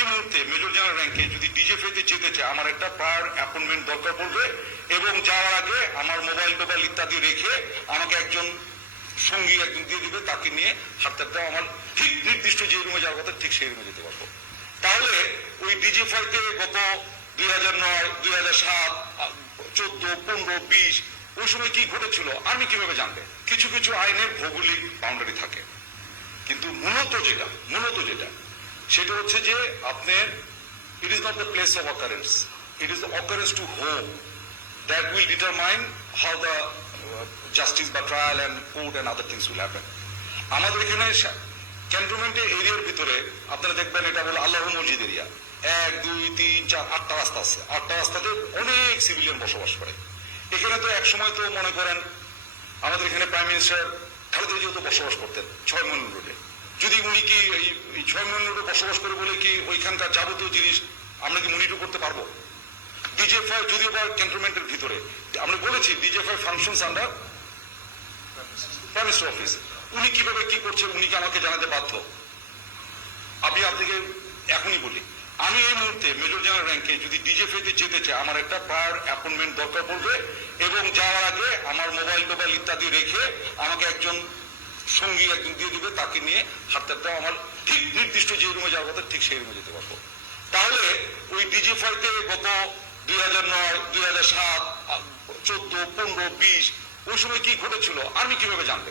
এই মুহূর্তে major general র্যাঙ্কে যদি ডিজিএফআইতে যেতে চাই আমার একটা প্রায়র অ্যাপয়েন্টমেন্ট দরকার পড়বে এবং যাওয়ার আগে আমার মোবাইল টোবাইল ইত্যাদি রেখে আমাকে একজন সঙ্গী একজন দিয়ে দিবে, তাকে নিয়ে হাঁটতে আমার ঠিক নির্দিষ্ট যে রুমে যাওয়ার কথা ঠিক সেই রুমে যেতে পারবো। তাহলে ওই ডিজিএফআইতে গত 2009, 2007, 14, 15, 20 ওই সময় কি ঘটেছিল আমি কিভাবে জানবে? কিছু কিছু আইনের ভৌগোলিক বাউন্ডারি থাকে, কিন্তু মূলত যেটা সেটা হচ্ছে যে আপনার it is not the place of occurrence, it is the occurrence to home that will determine how the justice বা trial and court and other things will happen. আমাদের এখানে ক্যান্টনমেন্টের এরিয়ার ভিতরে আপনারা দেখবেন এটা হলো আল্লাহর মসজিদ এরিয়া, 1, 2, 3, 4, 8টা রাস্তা আছে। 8টা রাস্তাতে অনেক সিভিলিয়ান বসবাস করে। এখানে তো এক সময় তো মনে করেন আমাদের এখানে প্রাইম মিনিস্টার খালেদা জিয়া তো বসবাস করতেন 6 নং রোডে। যদি উনি কি এই 6 নং রোডে বসবাস করে বলে কি ওইখানকার যাবতীয় জিনিস আমরা কি মনিটর করতে পারবো? ডিজিএফআই যদিও বা ক্যান্টনমেন্টের ভিতরে, আমরা বলেছি DGFI functions under prime minister office. উনি কিভাবে কি করছে উনি কি আমাকে জানাতে বাধ্য? আমি আপনাকে এখনই বলি, আমি এই মুহূর্তে মেজর জেনারেল র্যাঙ্কে যদি ডিজিএফআইতে যেতে চাই আমার একটা প্রায়র অ্যাপয়েন্টমেন্ট দরকার পড়বে এবং যাওয়ার আগে আমার মোবাইল টোবাইল ইত্যাদি রেখে আমাকে একজন সঙ্গী একজন দিয়ে দিবে, তাকে নিয়ে হাঁটতে আমার ঠিক নির্দিষ্ট যে রুমে যাওয়ার কথা ঠিক সেই রুমে যেতে পারবো। তাহলে ওই ডিজিএফআইতে গত 2009, 2007, 14, 15, 20 ওই সময় কি ঘটেছিল আমি কিভাবে জানবে?